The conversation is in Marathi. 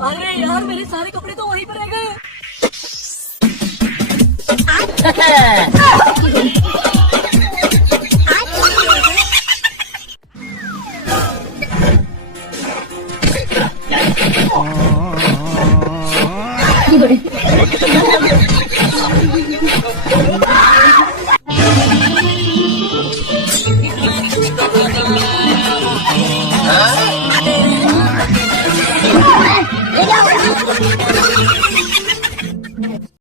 अरे यार मेरे सारे कपड़े तो वहीं पर रह गए।